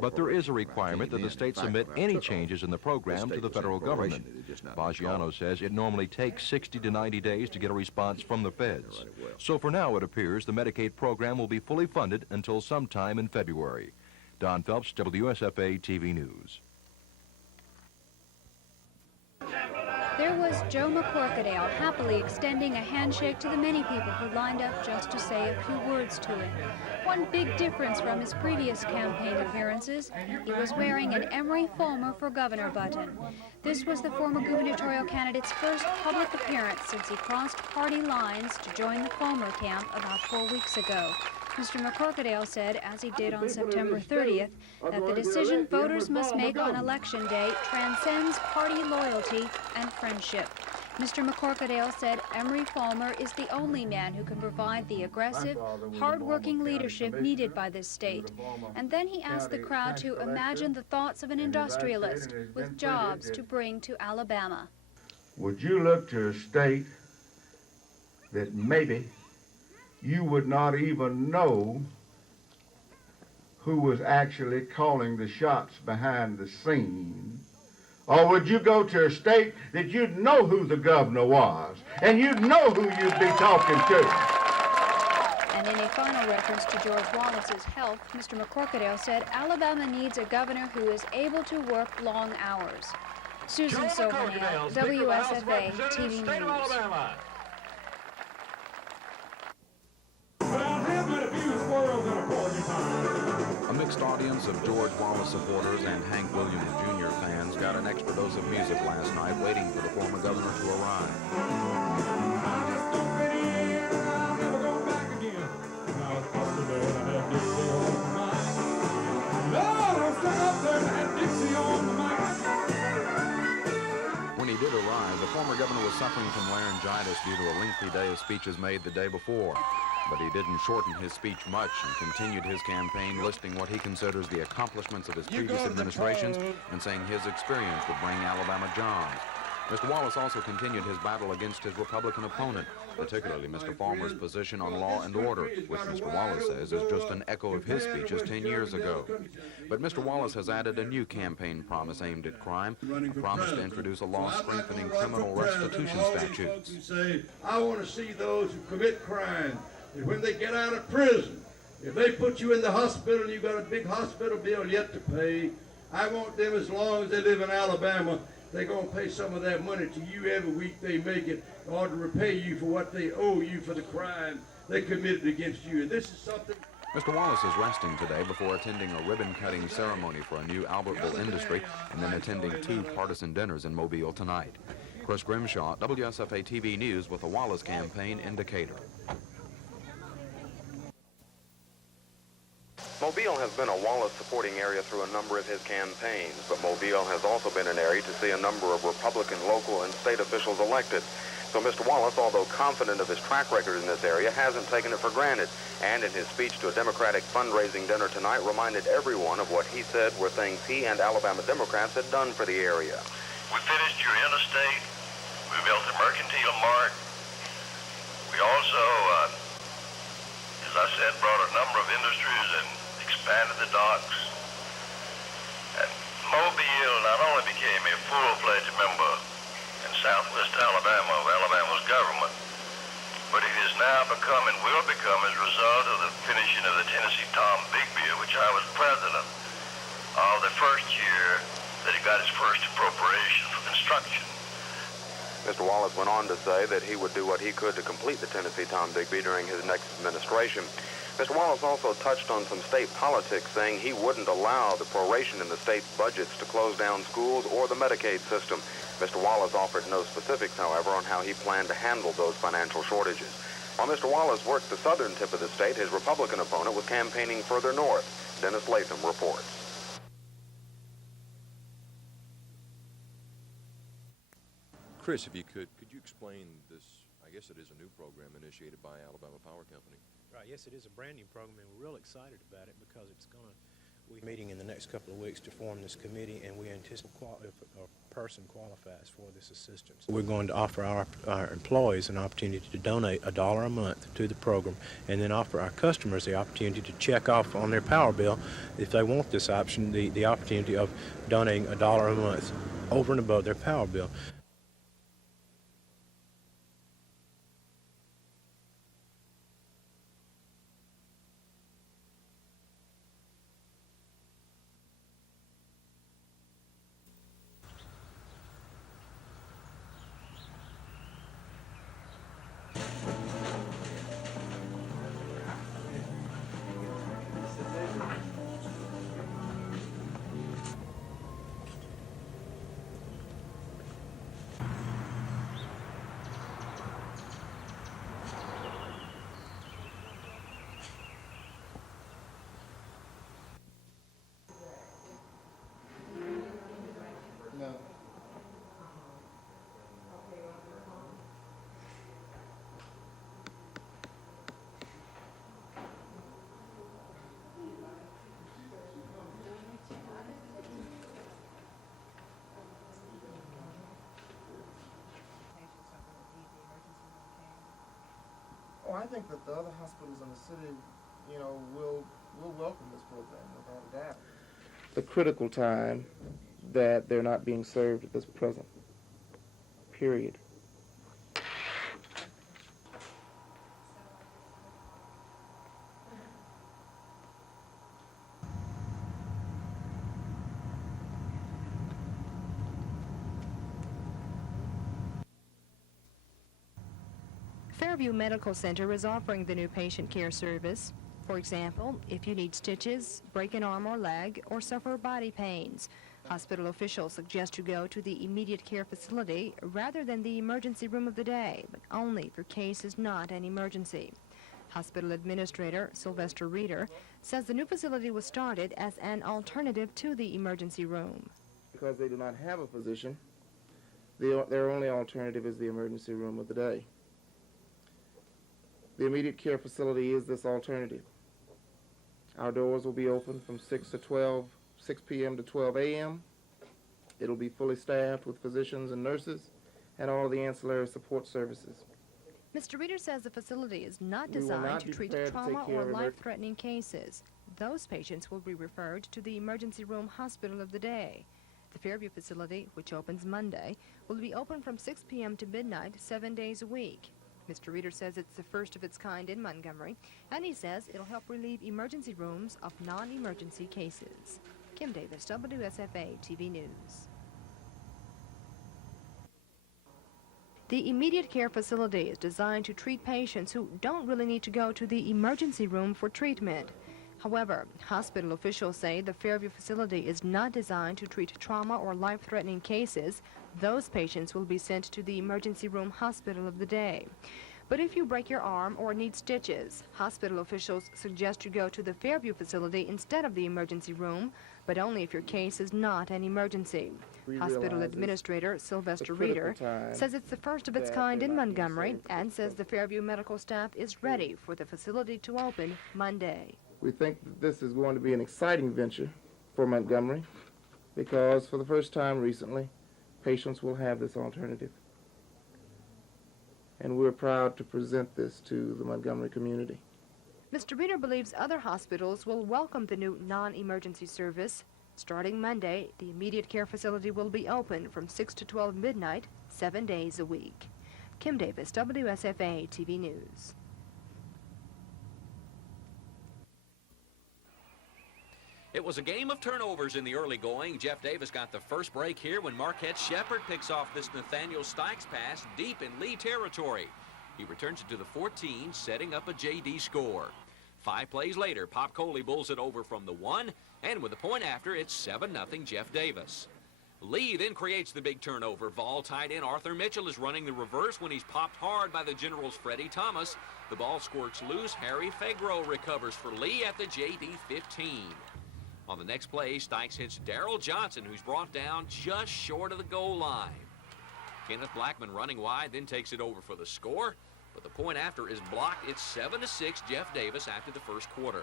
but there is a requirement that the state submit any changes in the program to the federal government. Baggiano says it normally takes 60 to 90 days to get a response from the feds. So for now, it appears the Medicaid program will be fully funded until sometime in February. Don Phelps, WSFA TV News. There was Joe McCorkadale happily extending a handshake to the many people who lined up just to say a few words to him. One big difference from his previous campaign appearances, he was wearing an Emory Fulmer for Governor button. This was the former gubernatorial candidate's first public appearance since he crossed party lines to join the Fulmer camp about 4 weeks ago. Mr. McCorkadale said, as he did on September 30th, that the decision voters must make on Election Day transcends party loyalty and friendship. Mr. McCorkadale said Emory Fulmer is the only man who can provide the aggressive, hard-working leadership needed by this state. And then he asked the crowd to imagine the thoughts of an industrialist with jobs to bring to Alabama. Would you look to a state that maybe you would not even know who was actually calling the shots behind the scenes? Or would you go to a state that you'd know who the governor was and you'd know who you'd be talking to? And in a final reference to George Wallace's health, Mr. McCorkadale said Alabama needs a governor who is able to work long hours. Susan Silvernail, WSFA TV News. A mixed audience of George Wallace supporters and Hank Williams Jr. fans got an extra dose of music last night waiting for the former governor to arrive. When he did arrive, the former governor was suffering from laryngitis due to a lengthy day of speeches made the day before. But he didn't shorten his speech much and continued his campaign listing what he considers the accomplishments of his previous administrations and saying his experience would bring Alabama jobs. Mr. Wallace also continued his battle against his Republican opponent, particularly Mr. Farmer's position on law and order, which Mr. Wallace says is just an echo of his speeches 10 years ago. But Mr. Wallace has added a new campaign promise aimed at crime, a promise to introduce a law strengthening criminal restitution statutes. You say, I want to see those who commit crime, and when they get out of prison, if they put you in the hospital and you've got a big hospital bill yet to pay, I want them, as long as they live in Alabama, they're going to pay some of that money to you every week they make it in order to repay you for what they owe you for the crime they committed against you. And this is something... Mr. Wallace is resting today before attending a ribbon-cutting ceremony for a new Albertville industry and then attending 2 partisan dinners in Mobile tonight. Chris Grimshaw, WSFA TV News with the Wallace campaign indicator. Mobile has been a Wallace supporting area through a number of his campaigns, but Mobile has also been an area to see a number of Republican local and state officials elected. So Mr. Wallace, although confident of his track record in this area, hasn't taken it for granted, and in his speech to a Democratic fundraising dinner tonight reminded everyone of what he said were things he and Alabama Democrats had done for the area. We finished your interstate. We built the Mercantile Mart. We also, as I said, brought a number of industries and expanded the docks. And Mobile not only became a full-fledged member in Southwest Alabama of Alabama's government, but it has now become and will become as a result of the finishing of the Tennessee Tom Bigby, which I was president of the first year that he got his first appropriation for construction. Mr. Wallace went on to say that he would do what he could to complete the Tennessee Tom Bigby during his next administration. Mr. Wallace also touched on some state politics, saying he wouldn't allow the proration in the state's budgets to close down schools or the Medicaid system. Mr. Wallace offered no specifics, however, on how he planned to handle those financial shortages. While Mr. Wallace worked the southern tip of the state, his Republican opponent was campaigning further north. Dennis Latham reports. Chris, if you could you explain this? I guess it is a new program initiated by Alabama Power Company. Right, yes, it is a brand new program, and we're real excited about it because it's going to, we're meeting in the next couple of weeks to form this committee, and we anticipate if a person qualifies for this assistance. We're going to offer our employees an opportunity to donate $1 a month to the program, and then offer our customers the opportunity to check off on their power bill, if they want this option, the opportunity of donating $1 a month over and above their power bill. Oh, I think that the other hospitals in the city, you know, will We'll welcome this program without a doubt. The critical time that they're not being served at this present period. Fairview Medical Center is offering the new patient care service. For example, if you need stitches, break an arm or leg, or suffer body pains, hospital officials suggest you go to the immediate care facility rather than the emergency room of the day, but only for cases not an emergency. Hospital Administrator Sylvester Reeder says the new facility was started as an alternative to the emergency room. Because they do not have a physician, their only alternative is the emergency room of the day. The immediate care facility is this alternative. Our doors will be open from 6 p.m. to 12 a.m. It'll be fully staffed with physicians and nurses and all the ancillary support services. Mr. Reeder says the facility is not We will designed not to be treat prepared to trauma take care or of life-threatening cases. Those patients will be referred to the emergency room hospital of the day. The Fairview facility, which opens Monday, will be open from 6 p.m. to midnight 7 days a week. Mr. Reeder says it's the first of its kind in Montgomery, and he says it'll help relieve emergency rooms of non-emergency cases. Kim Davis, WSFA TV News. The immediate care facility is designed to treat patients who don't really need to go to the emergency room for treatment. However, hospital officials say the Fairview facility is not designed to treat trauma or life-threatening cases. Those patients will be sent to the emergency room hospital of the day. But if you break your arm or need stitches, hospital officials suggest you go to the Fairview facility instead of the emergency room, but only if your case is not an emergency. Hospital Administrator Sylvester Reeder says it's the first of its kind in Montgomery and says the Fairview medical staff is ready for the facility to open Monday. We think that this is going to be an exciting venture for Montgomery because for the first time recently, patients will have this alternative. And we're proud to present this to the Montgomery community. Mr. Reeder believes other hospitals will welcome the new non-emergency service. Starting Monday, the immediate care facility will be open from 6 to 12 midnight, 7 days a week. Kim Davis, WSFA TV News. It was a game of turnovers in the early going. Jeff Davis got the first break here when Marquette Shepard picks off this Nathaniel Stykes pass deep in Lee territory. He returns it to the 14, setting up a J.D. score. 5 plays later, Pop Coley bulls it over from the 1, and with the point after, it's 7-0 Jeff Davis. Lee then creates the big turnover. Vol tight end Arthur Mitchell is running the reverse when he's popped hard by the Generals' Freddie Thomas. The ball squirts loose. Harry Fegro recovers for Lee at the J.D. 15. On the next play, Stykes hits Darrell Johnson, who's brought down just short of the goal line. Kenneth Blackman running wide, then takes it over for the score. But the point after is blocked. It's 7-6 Jeff Davis after the first quarter.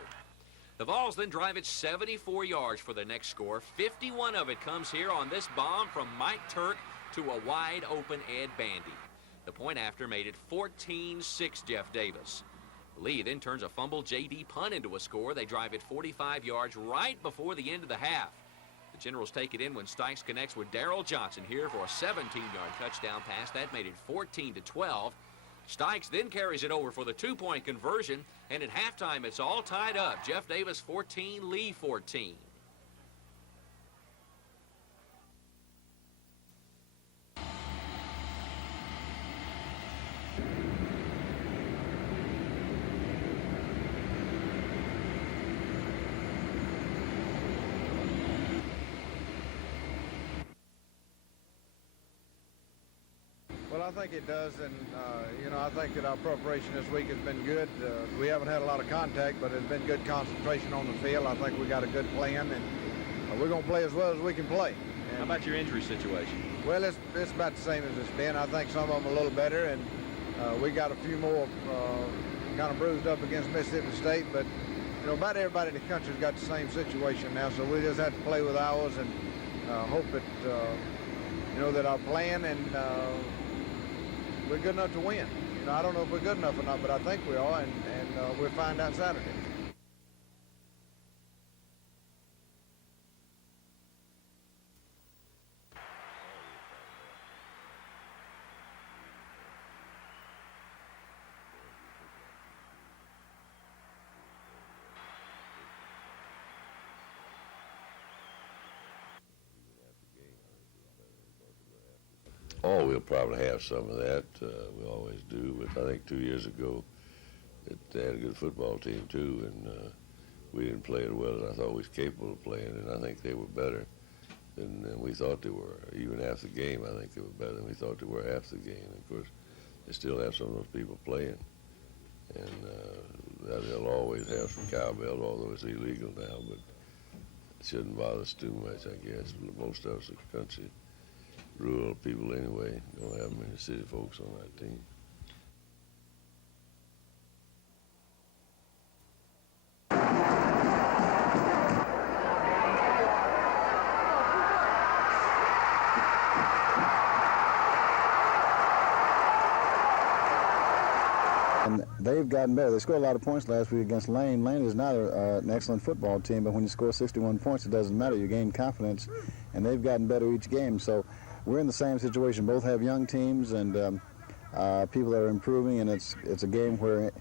The Vols then drive it 74 yards for the next score. 51 of it comes here on this bomb from Mike Turk to a wide open Ed Bandy. The point after made it 14-6 Jeff Davis. Lee then turns a fumble J.D. punt into a score. They drive it 45 yards right before the end of the half. The Generals take it in when Stykes connects with Darrell Johnson here for a 17-yard touchdown pass. That made it 14-12. Stykes then carries it over for the 2-point conversion, and at halftime it's all tied up. Jeff Davis 14, Lee 14. Well, I think it does, and I think that our preparation this week has been good. We haven't had a lot of contact, but it's been good concentration on the field. I think we got a good plan, and we're going to play as well as we can play. And how about your injury situation? Well, it's about the same as it's been. I think some of them a little better, and we got a few more kind of bruised up against Mississippi State, but about everybody in the country's got the same situation now, so we just have to play with ours and hope that that our plan and we're good enough to win. I don't know if we're good enough or not, but I think we are, and we'll find out Saturday. Oh, we'll probably have some of that. We always do. But I think 2 years ago, they had a good football team too, and we didn't play as well as I thought we was capable of playing, and I think they were better than we thought they were. Even after the game, I think they were better than we thought they were after the game. And of course, they still have some of those people playing, and they'll always have some cowbell, although it's illegal now, but it shouldn't bother us too much, I guess. Most of us in the country, rural people anyway, don't have many city folks on that team. And they've gotten better. They scored a lot of points last week against Lane. Lane is not an excellent football team, but when you score 61 points, it doesn't matter. You gain confidence, and they've gotten better each game. So we're in the same situation. Both have young teams and people that are improving, and it's a game where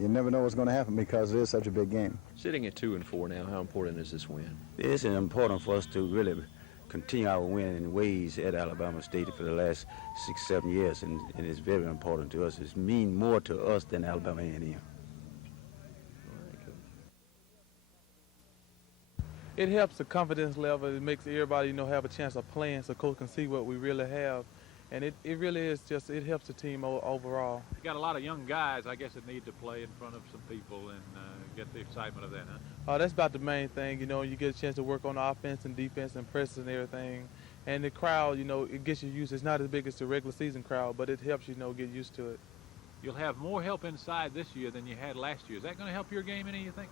you never know what's going to happen because it is such a big game. Sitting at 2-4 now, how important is this win? It's important for us to really continue our winning ways at Alabama State for the last 6-7 years, and it's very important to us. It means more to us than Alabama A&M. It helps the confidence level. It makes everybody, have a chance of playing so coach can see what we really have. And it really is just, it helps the team overall. You got a lot of young guys, I guess, that need to play in front of some people and get the excitement of that, huh? Oh, that's about the main thing. You get a chance to work on the offense and defense and press and everything. And the crowd, it gets you used. It's not as big as the regular season crowd, but it helps you, get used to it. You'll have more help inside this year than you had last year. Is that going to help your game any, you think?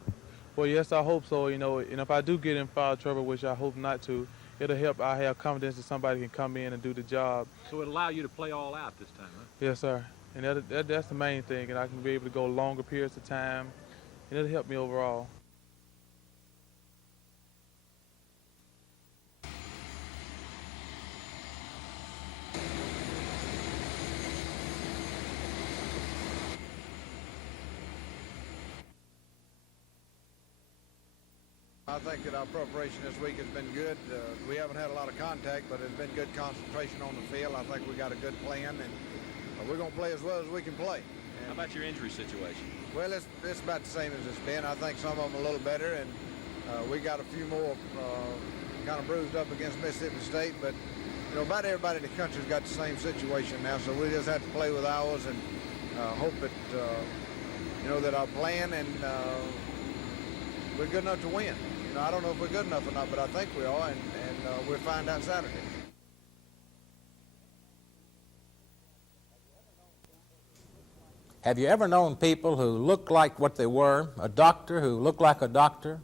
Well, yes, I hope so, and if I do get in foul trouble, which I hope not to, it'll help. I have confidence that somebody can come in and do the job. So it'll allow you to play all out this time, huh? Yes, sir. And that's the main thing, and I can be able to go longer periods of time, and it'll help me overall. I think that our preparation this week has been good. We haven't had a lot of contact, but it's been good concentration on the field. I think we got a good plan, and we're going to play as well as we can play. How about your injury situation? Well, it's about the same as it's been. I think some of them a little better, and we got a few more kind of bruised up against Mississippi State, but about everybody in the country's got the same situation now, so we just have to play with ours and hope that that our plan and we're good enough to win. I don't know if we're good enough or not, but I think we are, and we'll find out Saturday. Have you ever known people who looked like what they were? A doctor who looked like a doctor?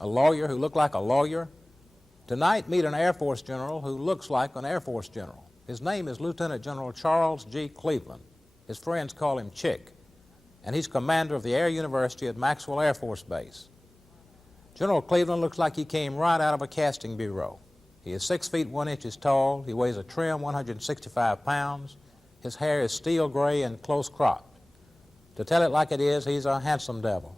A lawyer who looked like a lawyer? Tonight, meet an Air Force general who looks like an Air Force general. His name is Lieutenant General Charles G. Cleveland. His friends call him Chick, and he's commander of the Air University at Maxwell Air Force Base. General Cleveland looks like he came right out of a casting bureau. He is 6 feet 1 inches tall. He weighs a trim 165 pounds. His hair is steel gray and close cropped. To tell it like it is, he's a handsome devil.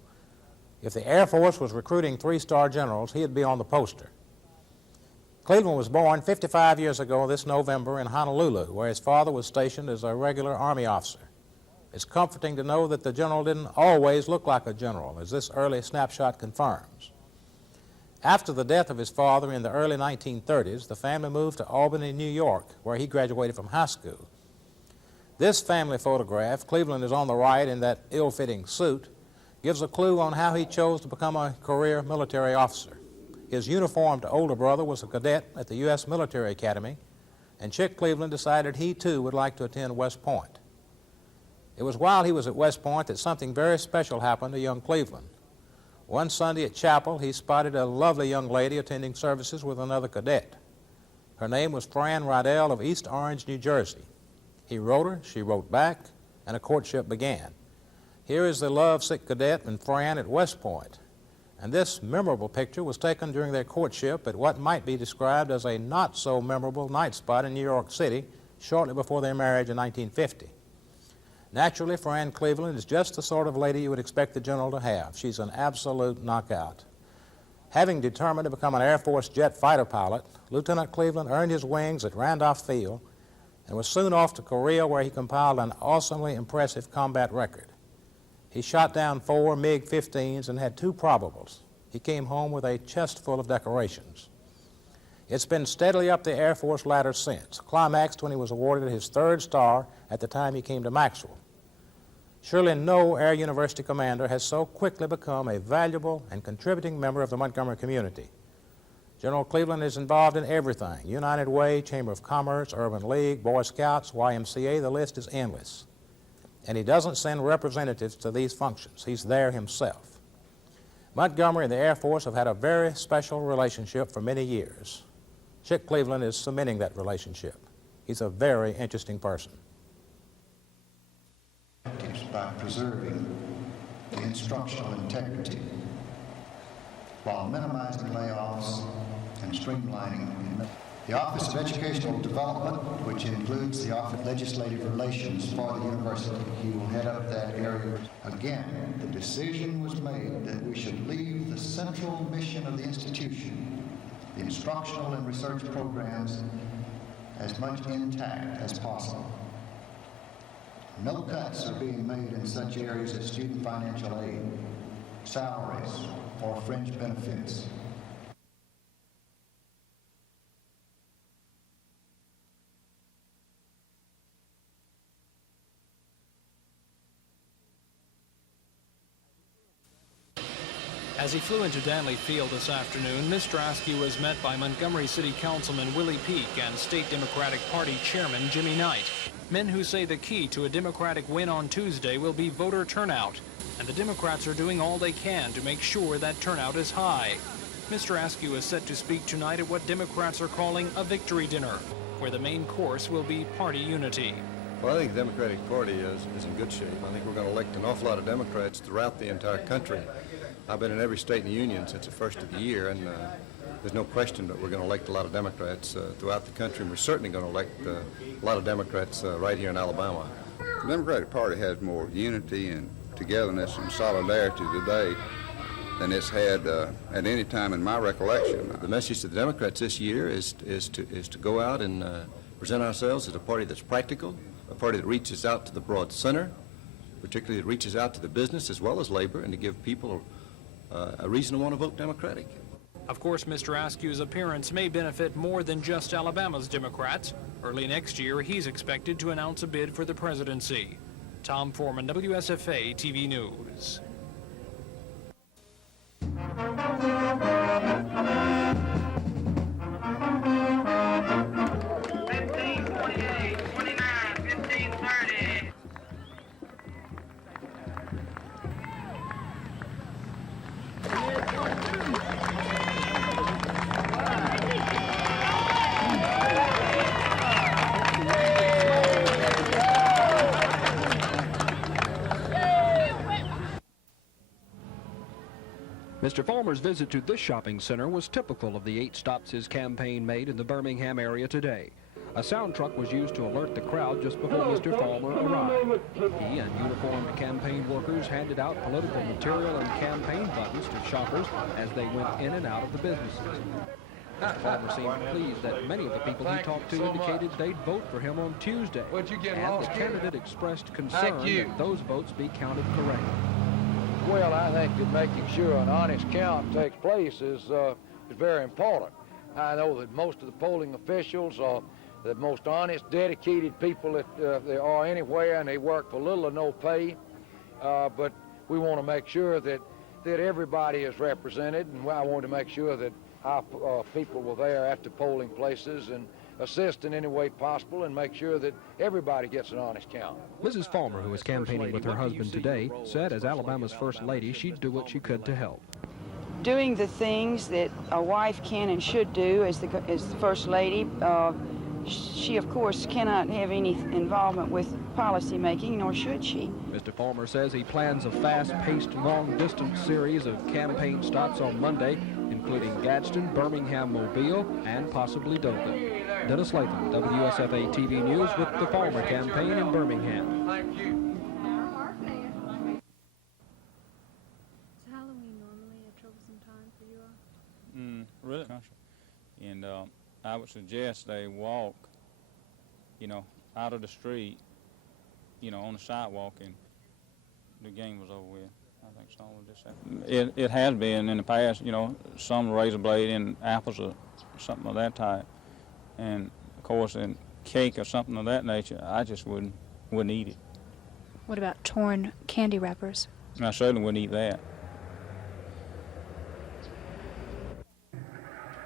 If the Air Force was recruiting 3-star generals, he'd be on the poster. Cleveland was born 55 years ago this November in Honolulu, where his father was stationed as a regular Army officer. It's comforting to know that the general didn't always look like a general, as this early snapshot confirms. After the death of his father in the early 1930s, the family moved to Albany, New York, where he graduated from high school. This family photograph, Cleveland is on the right in that ill-fitting suit, gives a clue on how he chose to become a career military officer. His uniformed older brother was a cadet at the U.S. Military Academy, and Chick Cleveland decided he too would like to attend West Point. It was while he was at West Point that something very special happened to young Cleveland. One Sunday at chapel, he spotted a lovely young lady attending services with another cadet. Her name was Fran Rydell of East Orange, New Jersey. He wrote her, she wrote back, and a courtship began. Here is the love-sick cadet and Fran at West Point. And this memorable picture was taken during their courtship at what might be described as a not-so-memorable night spot in New York City shortly before their marriage in 1950. Naturally, Fran Cleveland is just the sort of lady you would expect the general to have. She's an absolute knockout. Having determined to become an Air Force jet fighter pilot, Lieutenant Cleveland earned his wings at Randolph Field and was soon off to Korea, where he compiled an awesomely impressive combat record. He shot down 4 MiG-15s and had 2 probables. He came home with a chest full of decorations. It's been steadily up the Air Force ladder since, climaxed when he was awarded his 3rd star at the time he came to Maxwell. Surely no Air University commander has so quickly become a valuable and contributing member of the Montgomery community. General Cleveland is involved in everything: United Way, Chamber of Commerce, Urban League, Boy Scouts, YMCA, the list is endless. And he doesn't send representatives to these functions. He's there himself. Montgomery and the Air Force have had a very special relationship for many years. Chick Cleveland is cementing that relationship. He's a very interesting person. By preserving the instructional integrity while minimizing layoffs and streamlining the Office of Educational Development, which includes the Office of Legislative Relations for the university. He will head up that area. Again, the decision was made that we should leave the central mission of the institution, the instructional and research programs, as much intact as possible. No cuts are being made in such areas as student financial aid, salaries, or fringe benefits. As he flew into Danley Field this afternoon, Mr. Askew was met by Montgomery City Councilman Willie Peake and State Democratic Party Chairman Jimmy Knight, men who say the key to a Democratic win on Tuesday will be voter turnout, and the Democrats are doing all they can to make sure that turnout is high. Mr. Askew is set to speak tonight at what Democrats are calling a victory dinner, where the main course will be party unity. Well, I think the Democratic Party is in good shape. I think we're going to elect an awful lot of Democrats throughout the entire country. I've been in every state in the Union since the first of the year, and there's no question that we're going to elect a lot of Democrats throughout the country, and we're certainly going to elect a lot of Democrats right here in Alabama. The Democratic Party has more unity and togetherness and solidarity today than it's had at any time in my recollection. The message to the Democrats this year is to go out and present ourselves as a party that's practical, a party that reaches out to the broad center, particularly that reaches out to the business as well as labor, and to give people a reason to want to vote Democratic. Of course, Mr. Askew's appearance may benefit more than just Alabama's Democrats. Early next year, he's expected to announce a bid for the presidency. Tom Foreman, WSFA TV News. Mr. Fulmer's visit to this shopping center was typical of the 8 stops his campaign made in the Birmingham area today. A sound truck was used to alert the crowd just before Mr. Fulmer arrived. He and uniformed campaign workers handed out political material and campaign buttons to shoppers as they went in and out of the businesses. Mr. Fulmer seemed pleased that many of the people he talked to indicated they'd vote for him on Tuesday, and the candidate expressed concern that those votes be counted correctly. Well, I think that making sure an honest count takes place is very important. I know that most of the polling officials are the most honest, dedicated people that there are anywhere, and they work for little or no pay. But we want to make sure that everybody is represented, and I want to make sure that our people were there at the polling places and assist in any way possible and make sure that everybody gets an honest count. Mrs. Fulmer, who was campaigning with her husband today, said as Alabama's first lady, she'd do what she could to help. Doing the things that a wife can and should do as the first lady, she, of course, cannot have any involvement with policy making, nor should she. Mr. Fulmer says he plans a fast-paced, long-distance series of campaign stops on Monday, including Gadsden, Birmingham, Mobile, and possibly Dothan. Dennis Latham, WSFA TV News with the Fulmer campaign in Birmingham. Thank you. Is Halloween normally a troublesome time for you all? Really? And I would suggest they walk you know, out of the street, you know, on the sidewalk, and the game was over with. I think so. It has been in the past, you know, some razor blade and apples or something of that type. And, of course, in cake or something of that nature, I just wouldn't eat it. What about torn candy wrappers? I certainly wouldn't eat that.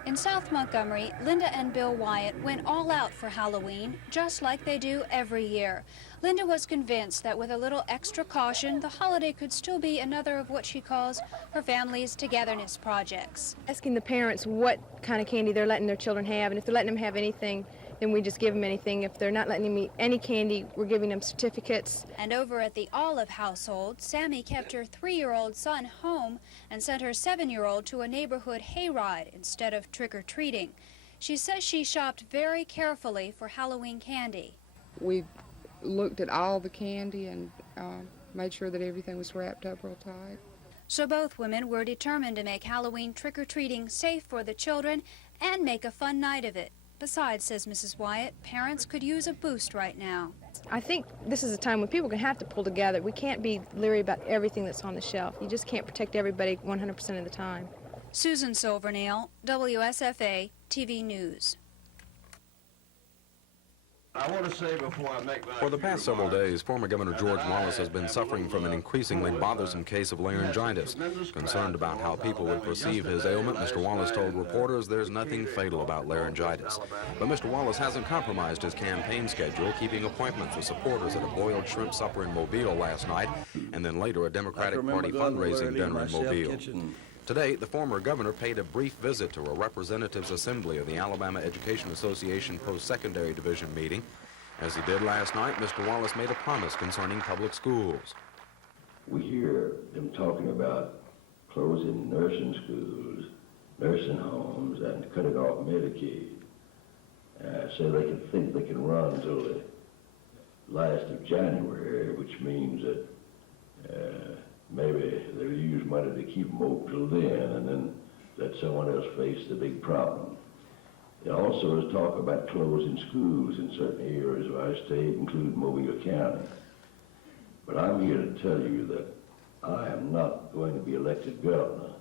In South Montgomery, Linda and Bill Wyatt went all out for Halloween, just like they do every year. Linda was convinced that with a little extra caution, the holiday could still be another of what she calls her family's togetherness projects. Asking the parents what kind of candy they're letting their children have, and if they're letting them have anything, then we just give them anything. If they're not letting them eat any candy, we're giving them certificates. And over at the Olive household, Sammy kept her 3-year-old son home and sent her 7-year-old to a neighborhood hayride instead of trick-or-treating. She says she shopped very carefully for Halloween candy. We looked at all the candy and made sure that everything was wrapped up real tight. So both women were determined to make Halloween trick-or-treating safe for the children and make a fun night of it. Besides, says Mrs. Wyatt, parents could use a boost right now. I think this is a time when people are going to have to pull together. We can't be leery about everything that's on the shelf. You just can't protect everybody 100% of the time. Susan Silvernail, WSFA TV News. I want to say before I make my... For the past several days, former Governor George Wallace has been suffering from an increasingly bothersome case of laryngitis. Concerned about how people would perceive his ailment, Mr. Wallace told reporters there's nothing fatal about laryngitis. But Mr. Wallace hasn't compromised his campaign schedule, keeping appointments with supporters at a boiled shrimp supper in Mobile last night, and then later a Democratic Party fundraising dinner in Mobile. Today, the former governor paid a brief visit to a representatives' assembly of the Alabama Education Association Post-Secondary Division meeting. As he did last night, Mr. Wallace made a promise concerning public schools. We hear them talking about closing nursing schools, nursing homes, and cutting off Medicaid. So they can think they can run until the last of January, which means that maybe they'll use money to keep them open till then, and then let someone else face the big problem. It also is talk about closing schools in certain areas of our state, including Mobile County. But I'm here to tell you that I am not going to be elected governor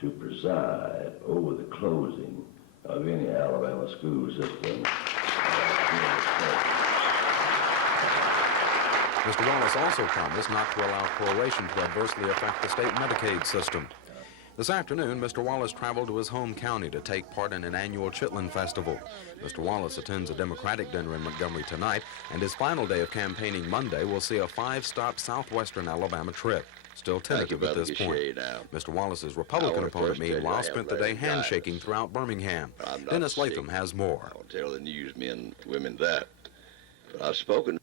to preside over the closing of any Alabama school system. Mr. Wallace also promised not to allow proration to adversely affect the state Medicaid system. This afternoon, Mr. Wallace traveled to his home county to take part in an annual Chitlin Festival. Mr. Wallace attends a Democratic dinner in Montgomery tonight, and his final day of campaigning Monday will see a 5-stop southwestern Alabama trip. Still tentative at this point. Mr. Wallace's Republican opponent, meanwhile, spent the day handshaking throughout Birmingham. Dennis Latham has more. I'll tell the newsmen and women that. But I've spoken.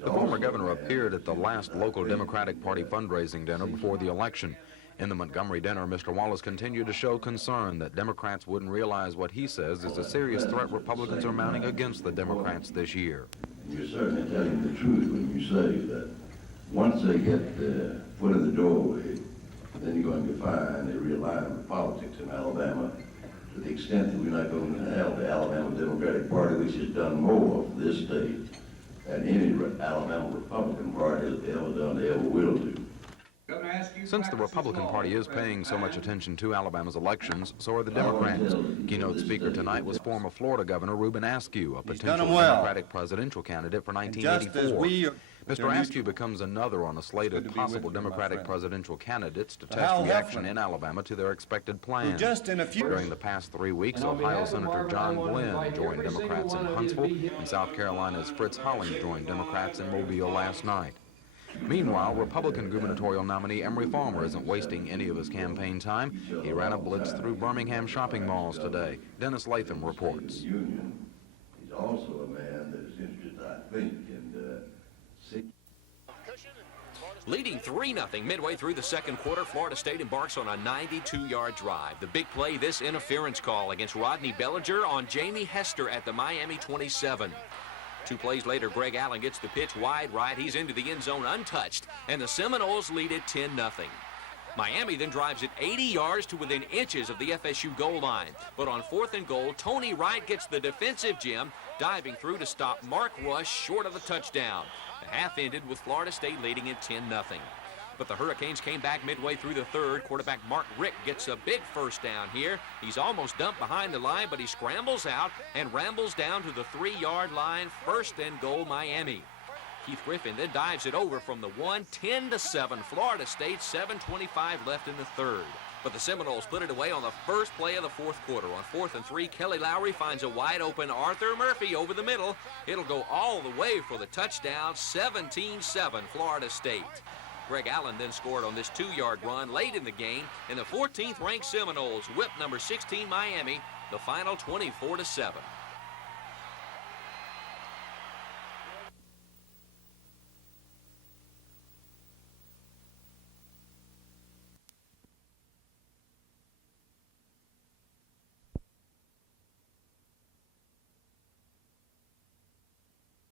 The former governor appeared at the last local Democratic Party fundraising dinner before the election. In the Montgomery dinner, Mr. Wallace continued to show concern that Democrats wouldn't realize what he says is a serious threat Republicans are mounting against the Democrats this year. You're certainly telling the truth when you say that once they get the foot in the doorway, then you're going to find a real line of politics in Alabama to the extent that we're not going to have the Alabama Democratic Party, which has done more for this state than any Alabama Republican Party has ever done, ever will do. Since the Republican Party is paying so much attention to Alabama's elections, so are the Democrats. Keynote speaker tonight was former Florida Governor Reuben Askew, a potential Democratic presidential candidate for 1984. Mr. Askew becomes another on a slate of possible Democratic presidential candidates to test reaction in Alabama to their expected plans. During the past 3 weeks, Ohio Senator John Glenn joined Democrats in Huntsville, and South Carolina's Fritz Hollings joined Democrats in Mobile last night. Meanwhile, Republican gubernatorial nominee Emory Farmer isn't wasting any of his campaign time. He ran a blitz through Birmingham shopping malls today. Dennis Latham reports. He's also a man that is interested, I think, in Leading 3-0 midway through the second quarter, Florida State embarks on a 92-yard drive. The big play, this interference call against Rodney Bellinger on Jamie Hester at the Miami 27. 2 plays later, Greg Allen gets the pitch wide right. He's into the end zone untouched, and the Seminoles lead it 10-0. Miami then drives it 80 yards to within inches of the FSU goal line. But on 4th and goal, Tony Wright gets the defensive gem, diving through to stop Mark Rush short of the touchdown. The half ended with Florida State leading it 10-0. But the Hurricanes came back midway through the third. Quarterback Mark Richt gets a big first down here. He's almost dumped behind the line, but he scrambles out and rambles down to the 3-yard line. 1st and goal, Miami. Keith Griffin then dives it over from the 1, 10-7. Florida State, 7:25 left in the third. But the Seminoles put it away on the first play of the fourth quarter. On 4th and 3, Kelly Lowry finds a wide-open Arthur Murphy over the middle. It'll go all the way for the touchdown, 17-7 Florida State. Greg Allen then scored on this 2-yard run late in the game, and the 14th-ranked Seminoles whipped number 16 Miami, the final 24-7.